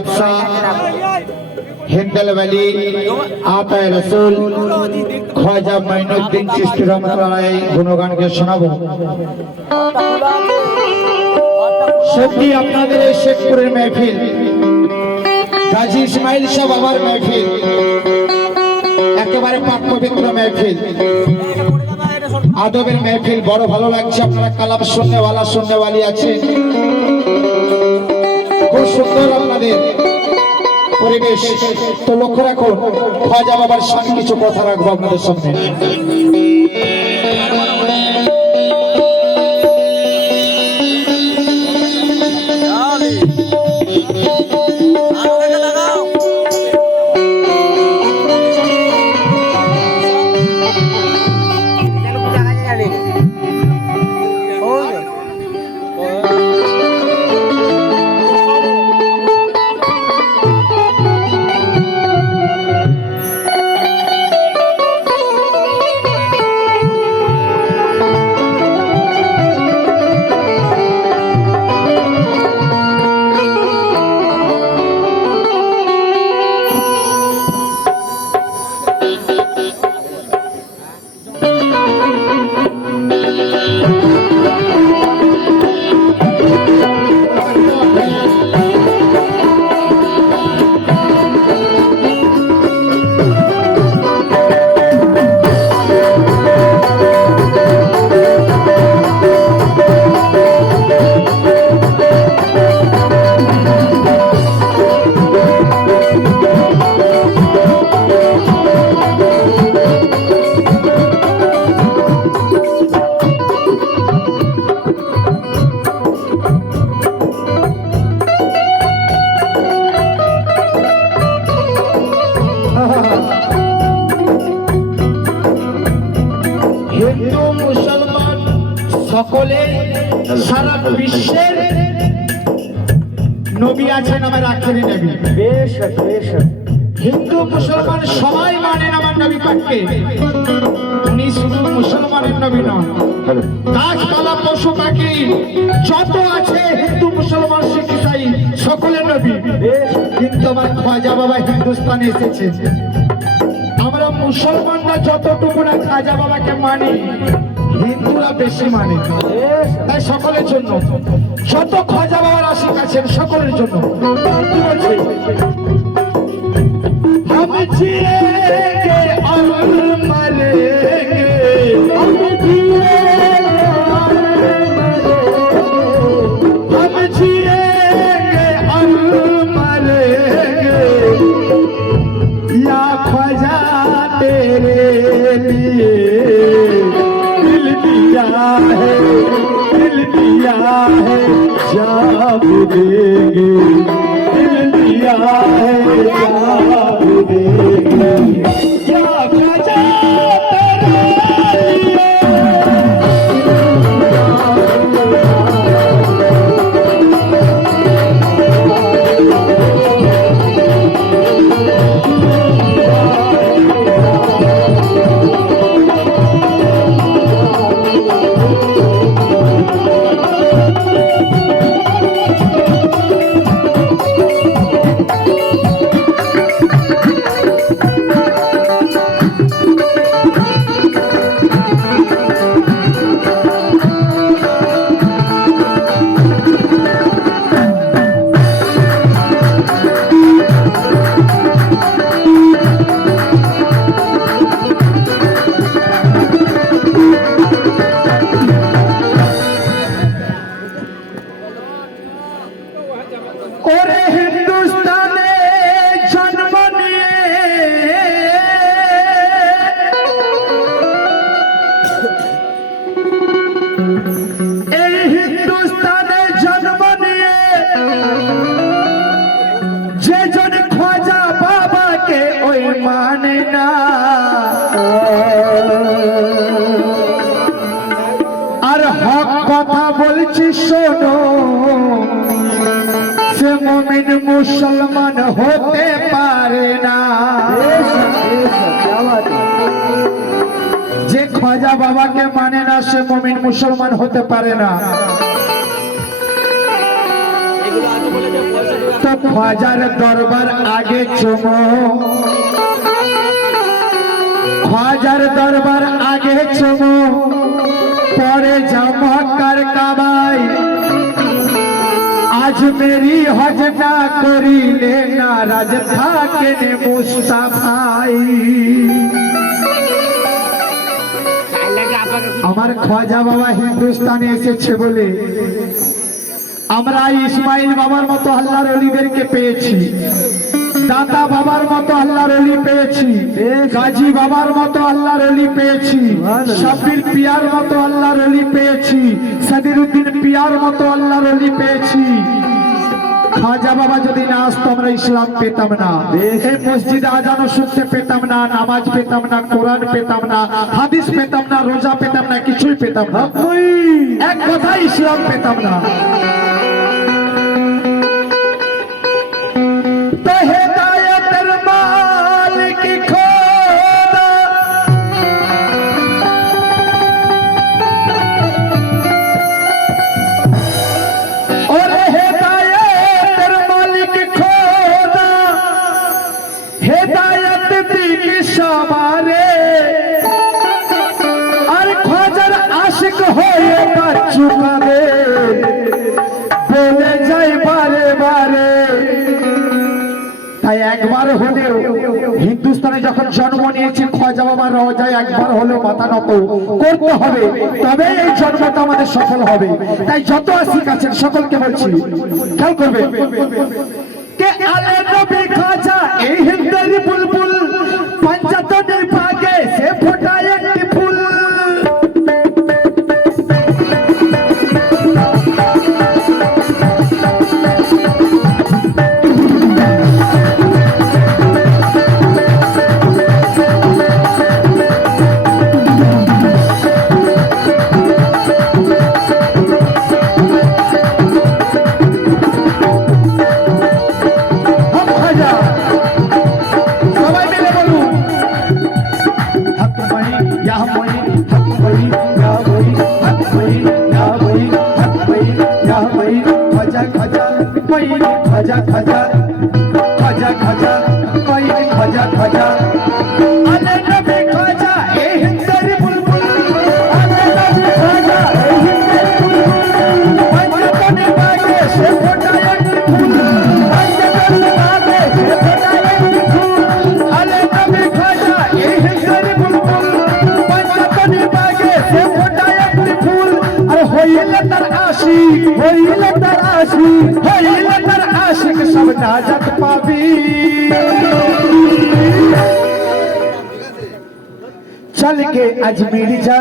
বাদশাহ হিন্দল वली আতায় রসুল খাজা মাইনুদ্দিন চিশতি রহমাতুল্লাহ গুণগানকে শোনাবো। সত্যি আপনাদের এই শেখপুরের মেহফিল, গাজী ইসমাইল শাহ বাবার মেহফিল, একেবারে পাক পবিত্র মেহফিল। আদবের মেহফিল, বড় ভালো লাগছে, আপনারা কালাম শুননেওয়ালা শুননেওয়ালি আছে খুব সুন্দর আপনাদের পরিবেশ। তো লক্ষ্য রাখুন খাজা বাবার সামনে কিছু কথা রাখব আপনাদের সামনে। নবী বেশ বেশ হিন্দু মুসলমান সবাই মানেন আমার নবী পাককে? উনি শুধু মুসলমানের নবী নন। গাছপালা পশু পাখি যত আছে হিন্দু মুসলমান শিখ ইসাই সকলের নবী। কিন্তু আমার খাজা বাবা হিন্দুস্তানে এসেছে। আমরা মুসলমানরা যতটুকু না খাজা বাবাকে মানি হিন্দুরা বেশি মানে। তাই সকলের জন্য, যত খজা বাবার আশিক আছেন সকলের জন্য। আমি ছিড়ে অমর মারে। ওরে খাজা বাবাকে মানে না, সে মমিন মুসলমান হতে পারে না। তো খোয়াজার দরবার আগে চুমো। খোয়াজার দরবার আগে চুমো। পরে জামাকার কাবাই আজ মেরি হজ না করিলে নারাজ থাকেন মুস্তাফাই। আমার খোয়াজা বাবা হিন্দুস্তানে এসেছে বলে আমরা ইসমাইল বাবার মতো আল্লাহর অলিদেরকে পেয়েছি দাদা বাবার মতো আল্লাহর অলি পেয়েছি গাজী বাবার মতো আল্লাহর অলি পেয়েছি সাব্বির পিয়ার মতো আল্লাহর অলি পেয়েছি সাদিরুদ্দিন পিয়ার মতো আল্লাহর অলি পেয়েছি। খাজা বাবা যদি না আসতো আমরা ইসলাম পেতাম না। এই মসজিদে আজানো শুনতে পেতাম না নামাজ পেতাম না কোরআন পেতাম না হাদিস পেতাম না রোজা পেতাম না কিছুই পেতাম না। এক কথা ইসলাম পেতাম না। চুকাবে বলে যাই বারে বারে। তাই একবার হলেও হিন্দুস্তানে যখন জন্ম নিয়েছি খোঁজা বাবার রওজায় একবার হলেও মাথা নত করতে হবে, তবে এই জন্মটা আমাদের সফল হবে। তাই যত আসিক আছেন, সকলকে বলছি, খেয়াল করবে। কে আলে নবী খাজা? এই খাজা ভাই খাজা খাজা খাজা चल के अजमेर जा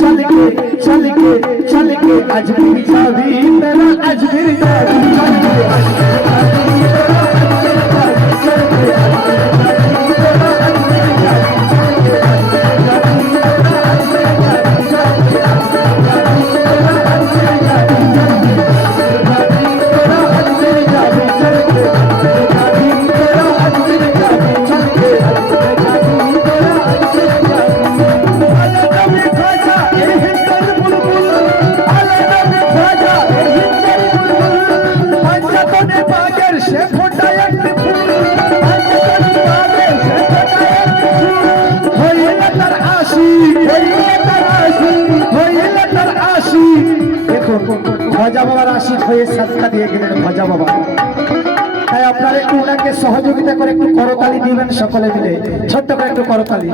चल के चल के चल के अजमेर जा मेरा अजमेर चल के अजमेर সহযোগিতা করে একটু করতালি দিবেন সকলে মিলে। ছোট্ট করে একটু করতালি।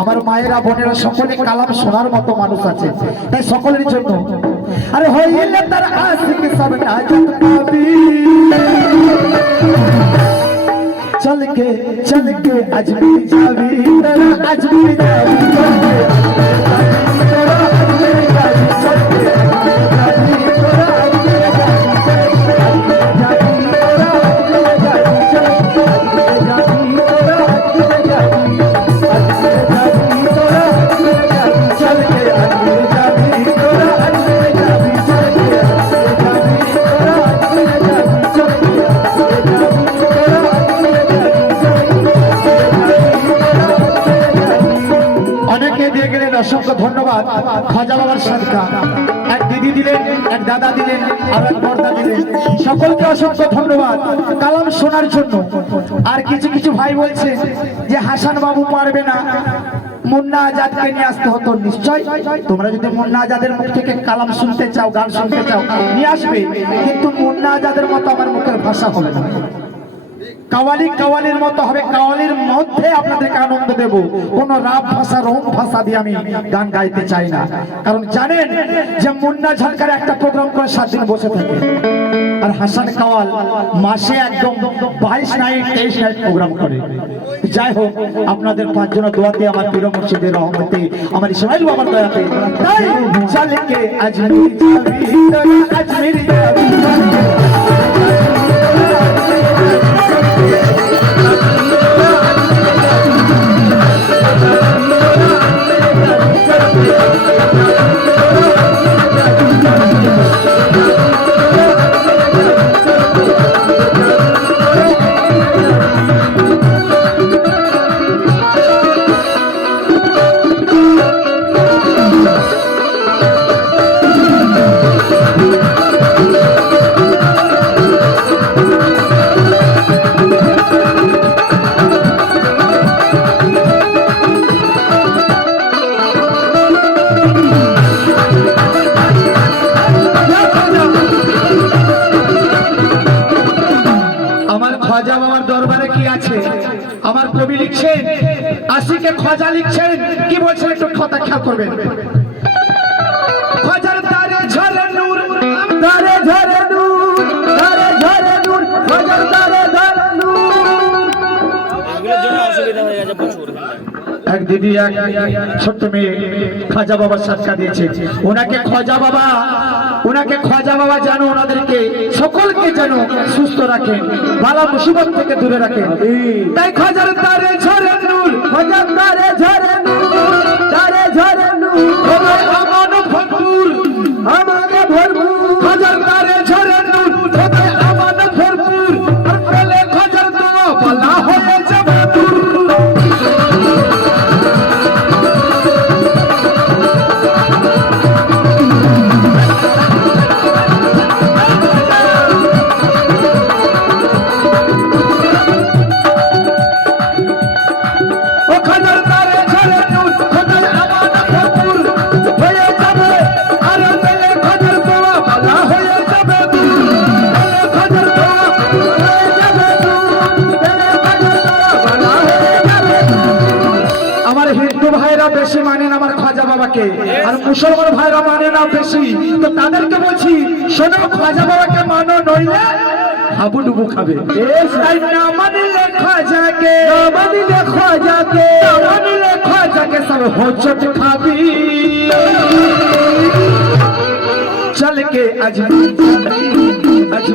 আমার মায়েরা, বোনেরা সকলে কালাম শোনার মতো মানুষ আছে। তাই সকলের জন্য। আরে হইলে তার আজকে সব নাজুক পাবি চল কে চল কে আজ भी যাবি। আজ অসংখ্য ধন্যবাদ। খাজা বাবার সরকার এক দিদি দিলেন, এক দাদা দিলেন, আর এক বর্দা দিলেন। সকলকে অসংখ্য ধন্যবাদ। কালাম শোনার জন্য। আর কিছু কিছু ভাই বলছে যে, হাসান বাবু পারবে না। মুন্না আজাদকে নিয়ে আসতে হতো। নিশ্চয়? তোমরা যদি মুন্না আজাদের মুখ থেকে কালাম শুনতে চাও, গান শুনতে চাও, নিয়ে আসবে। কিন্তু মুন্না আজাদের মতো আমার মুখের ভাষা হবে না। কাওয়ালি কাওয়ালির মতো হবে কাওয়ালির মধ্যে আপনাদেরকে আনন্দ দেব কোন রাব ভাষা রোম ভাষা দিয়ে আমি গান গাইতে চাই না কারণ জানেন যে মুন্না ঝালকার একটা প্রোগ্রাম করে সাত দিন বসে থাকে আর হাসান কাওয়াল মাসে একদম বাইশ নাইট তেইশ নাইট প্রোগ্রাম করে যাই হোক আপনাদের পাঁচজন দোয়াতে আমার প্রিয় মুর্শিদের রহমতে আমার ইসমাইল বাবার দয়াতে আজমির আজমির আমার কবি লিখছেন, আশিকে খাজা লিখছেন। কি বলছেন একটু কথা খেয়াল করবেন? এক দিদি, এক ছোট্ট মেয়ে খাজা বাবার সাক্ষা দিয়েছে। ওনাকে খাজা বাবা ওনাকে খাজা বাবা যেন ওনাদেরকে সকলকে যেন সুস্থ রাখে বালা মুসিবত থেকে দূরে রাখেন। তাই খাজার তারে ঝরে নূর, খাজার তারে ঝরে নূর তারে ঝরে নূর তোমার শোনো খাজা বাবাকে মানো নইলে হাবু ডুবু খাবে না মানিলে খাজাকে না মানিলে খাজাকে। না মানিলে খাজাকে সব হোচট খাবি। চল কে আজ আজ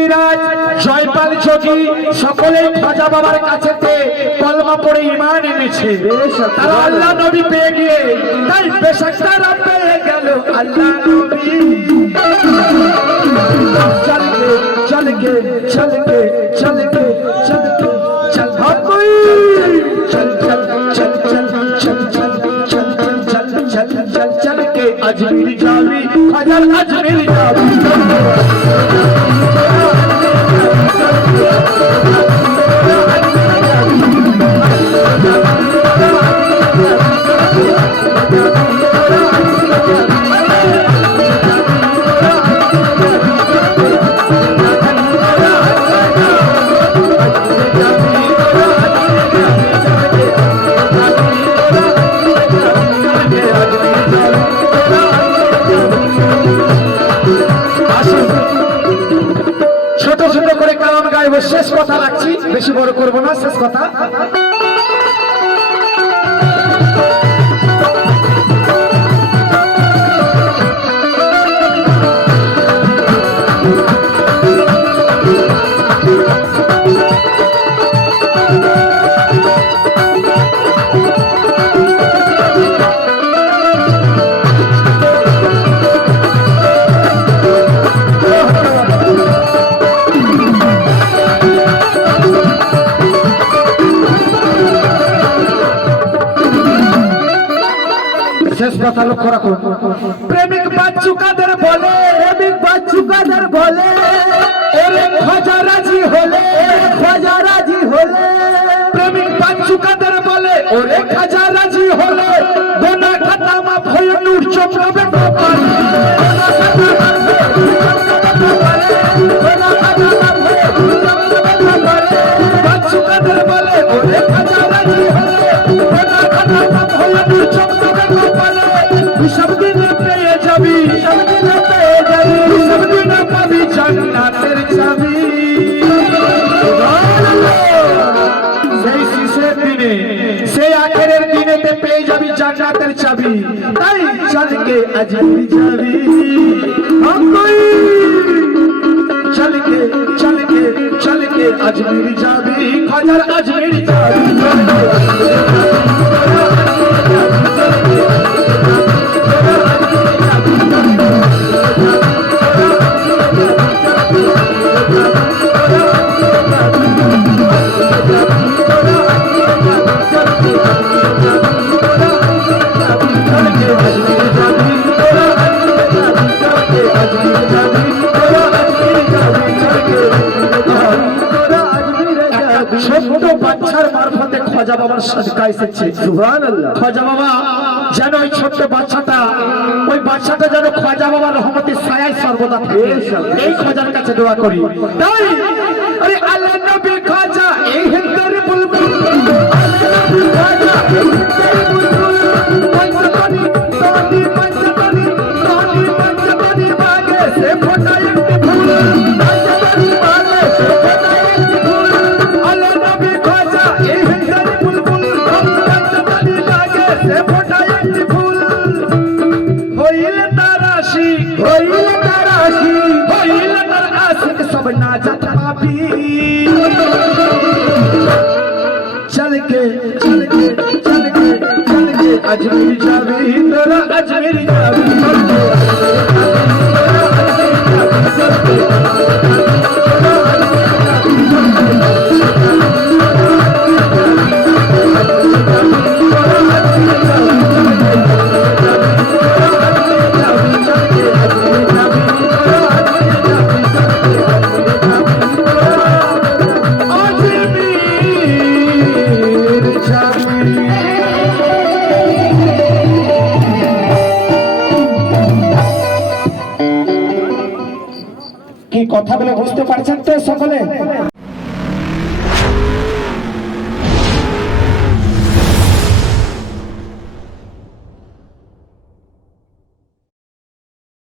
পৃথ্বীরাজ জয়পাল যোগী সকলেই খাজা বাবার কাছে কলমা পড়ে ইমান এনেছে তারা আল্লাহ নবী পেয়ে গিয়ে তাই বেশাকারা পেয়ে গেল আল্লাহ নবী চলকে চলকে চলকে চলকে চলকে চল ভাবুই চল চল চল চল চল চল চল চল চল চল চল চল কে আজমির যাবি হাজার আজমির যাবি শেষ কথা রাখছি বেশি বড় করব না শেষ কথা। কথা লক্ষ্য রাখুন। প্রেমিক বাচ্চুকাদের বলে, প্রেমিক বাচ্চুকাদের বলে ওরে খোঁজা রাজি হলে খোঁজা রাজি হলে। প্রেমিক বাচ্চুকাদের বলে, ওরে খোঁজা রাজি হলে, গোনা খাতা নূর के अजनबी जावी हम कोई चल के चल के चल के अजमेर जावी खजर अजमेर जावी বাবার সদকা এসেছে খজা বাবা যেন ওই ছোট্ট বাচ্চাটা ওই বাচ্চাটা যেন খজা বাবার রহমতের ছায়ায় সর্বদা এই খজার কাছে দোয়া করি। তাই আরে আল্লাহ নবী খাজা এই হিন্দের বুলবুল আল্লাহ নবী খাজা।